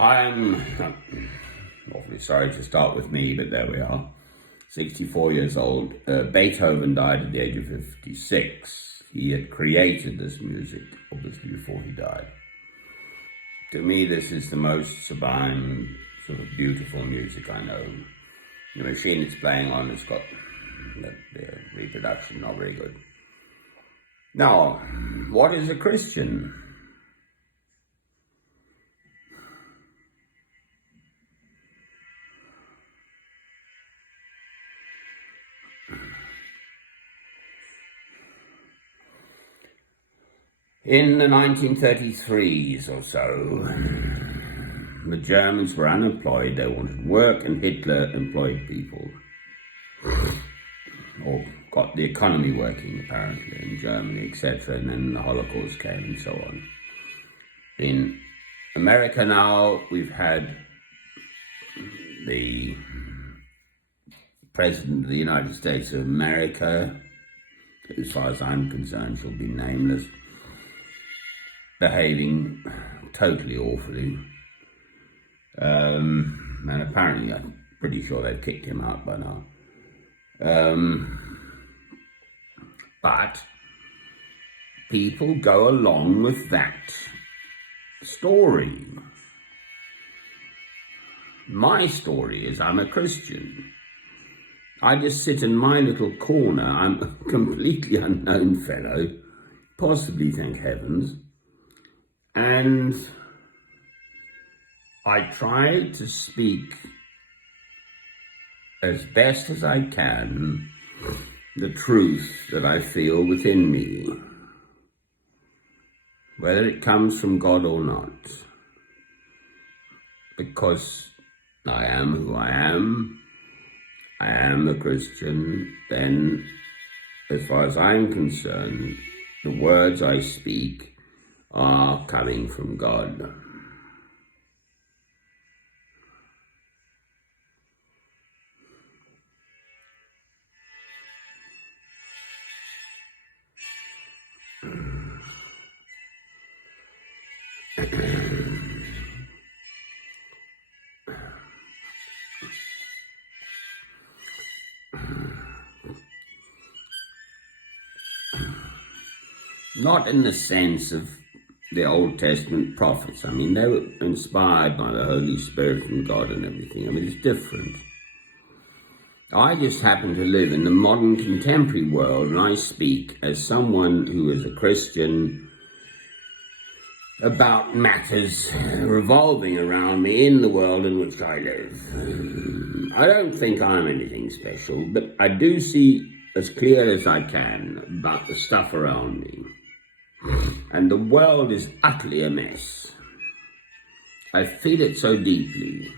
I'm awfully sorry to start with me, but there we are. 64 years old. Beethoven died at the age of 56. He had created this music, obviously, before he died. To me, this is the most sublime, sort of beautiful music I know. The machine it's playing on has got the reproduction not very good. Now, what is a Christian? In the 1933s or so, the Germans were unemployed, they wanted work, and Hitler employed people. Or got the economy working, apparently, in Germany, etc., and then the Holocaust came and so on. In America now, we've had the President of the United States of America, as far as I'm concerned, shall be nameless, behaving totally awfully. And apparently, I'm pretty sure they've kicked him out by now. But people go along with that story. My story is I'm a Christian. I just sit in my little corner. I'm a completely unknown fellow, possibly, thank heavens. And I try to speak as best as I can the truth that I feel within me, whether it comes from God or not. Because I am who I am a Christian, then as far as I'm concerned, the words I speak are coming from God. Not in the sense of the Old Testament prophets. I mean, they were inspired by the Holy Spirit and God and everything. I mean, it's different. I just happen to live in the modern contemporary world, and I speak as someone who is a Christian about matters revolving around me in the world in which I live. I don't think I'm anything special, but I do see as clear as I can about the stuff around me. And the world is utterly a mess. I feel it so deeply.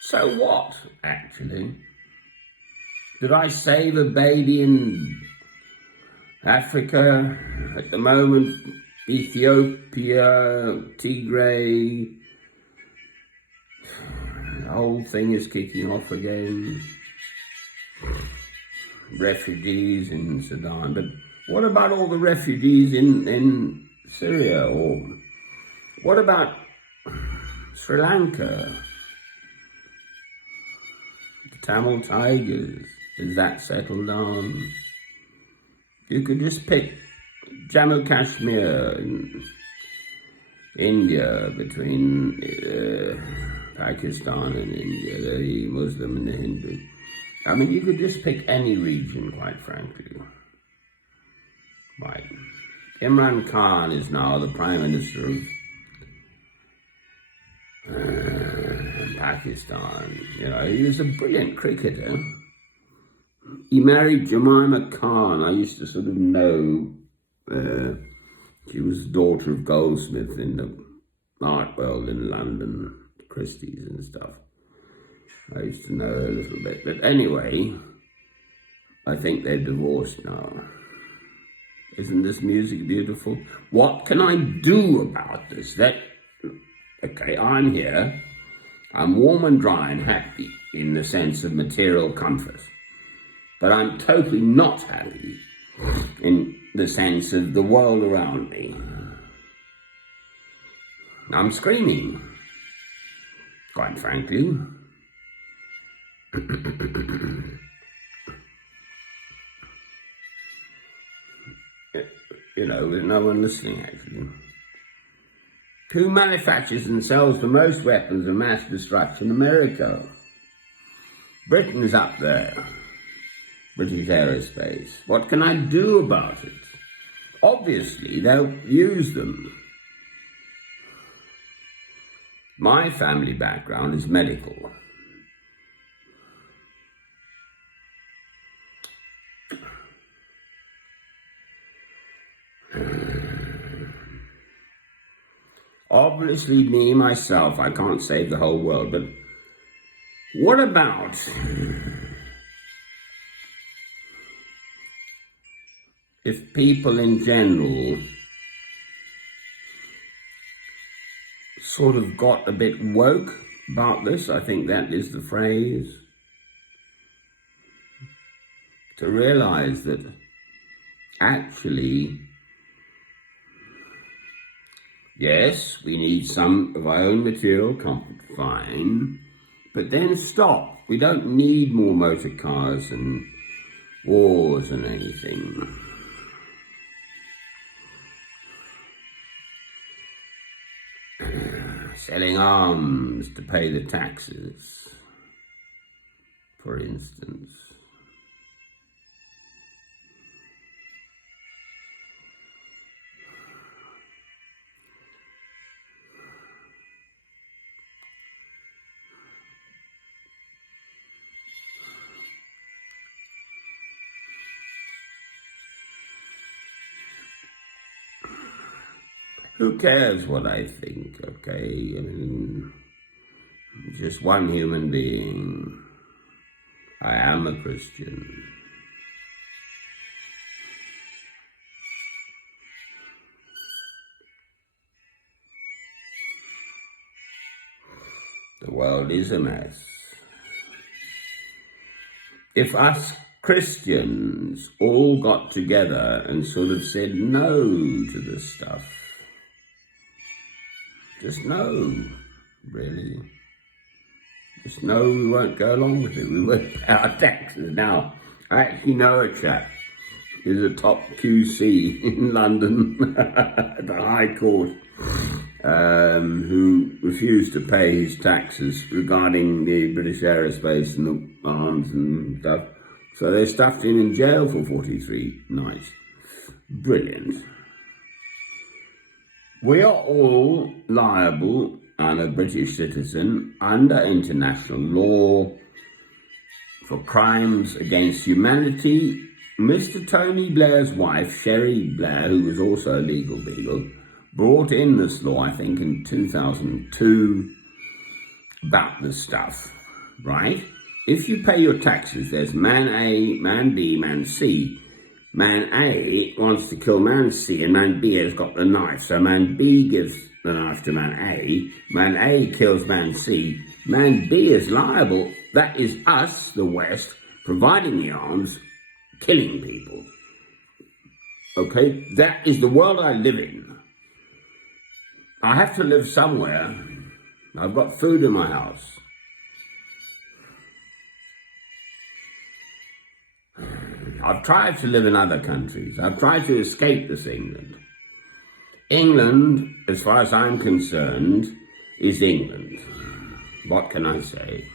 So what, actually? Did I save a baby in Africa at the moment? Ethiopia, Tigray? The whole thing is kicking off again. Refugees in Sudan. But what about all the refugees in Syria? Or what about Sri Lanka? The Tamil Tigers. Is that settled down? You could just pick Jammu Kashmir in India, between Pakistan and India, the Muslim and the Hindu. I mean, you could just pick any region, quite frankly. Right. Imran Khan is now the Prime Minister of Pakistan. You know, he was a brilliant cricketer. He married Jemima Khan. I used to sort of know. She was the daughter of Goldsmith in the art world in London, Christie's and stuff. I used to know her a little bit. But anyway, I think they're divorced now. Isn't this music beautiful? What can I do about this? Okay, I'm here. I'm warm and dry and happy in the sense of material comfort. But I'm totally not happy in the sense of the world around me. I'm screaming, quite frankly. With no one listening, actually. Who manufactures and sells the most weapons of mass destruction? America. Britain's up there. British Aerospace. What can I do about it? Obviously, they'll use them. My family background is medical. Obviously, me, myself, I can't save the whole world, but what about if people in general sort of got a bit woke about this? I think that is the phrase. To realize that actually, yes, we need some of our own material comfort, fine, but then stop. We don't need more motor cars and wars and anything. Selling arms to pay the taxes, for instance. Who cares what I think, okay? I mean, just one human being. I am a Christian. The world is a mess. If us Christians all got together and sort of said no to this stuff, just no, really. Just no, we won't go along with it. We won't pay our taxes. Now, I actually know a chap who's a top QC in London at the High Court, who refused to pay his taxes regarding the British Aerospace and the arms and stuff. So they stuffed him in jail for 43 nights. Brilliant. We are all liable, and a British citizen, under international law for crimes against humanity. Mr. Tony Blair's wife, Sherry Blair, who was also a legal beagle, brought in this law, I think, in 2002 about this stuff, right? If you pay your taxes, there's man A, man B, man C. Man A wants to kill man C, and man B has got the knife. So man B gives the knife to man A. Man A kills man C. Man B is liable. That is us, the West, providing the arms, killing people. Okay? That is the world I live in. I have to live somewhere. I've got food in my house. I've tried to live in other countries. I've tried to escape this England. England, as far as I'm concerned, is England. What can I say?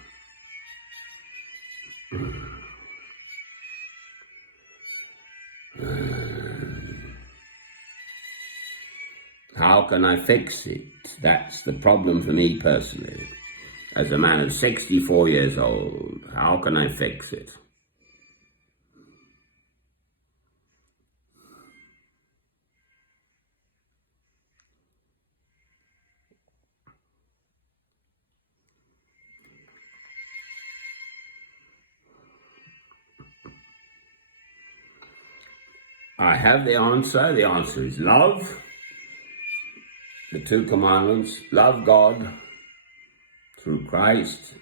How can I fix it? That's the problem for me personally. As a man of 64 years old, how can I fix it? I have the answer. The answer is love. The two commandments: love God through Christ,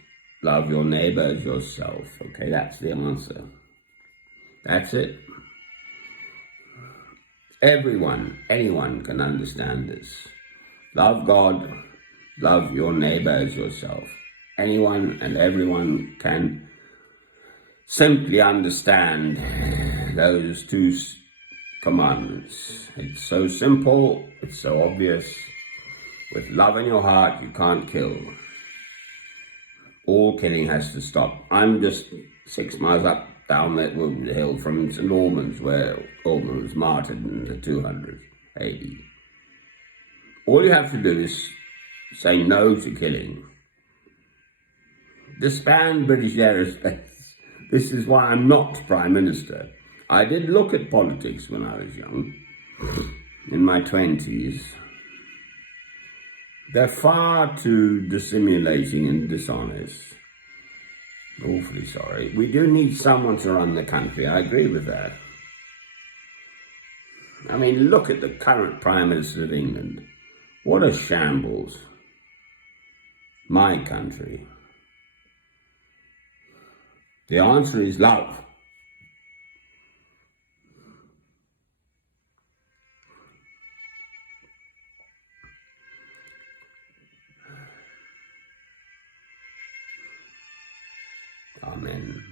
love your neighbor as yourself. Okay, that's the answer. That's it. Anyone can understand this. Love God, love your neighbor as yourself. Anyone and everyone can simply understand those two commandments. It's so simple, it's so obvious. With love in your heart, you can't kill. All killing has to stop. I'm just 6 miles up down that hill from St. Albans, where Albans was martyred in the 200s AD. All you have to do is say no to killing. Disband British aerospace. This is why I'm not Prime Minister. I did look at politics when I was young, in my 20s. They're far too dissimulating and dishonest. Awfully sorry. We do need someone to run the country. I agree with that. I mean, look at the current Prime Minister of England. What a shambles. My country. The answer is love. Amen.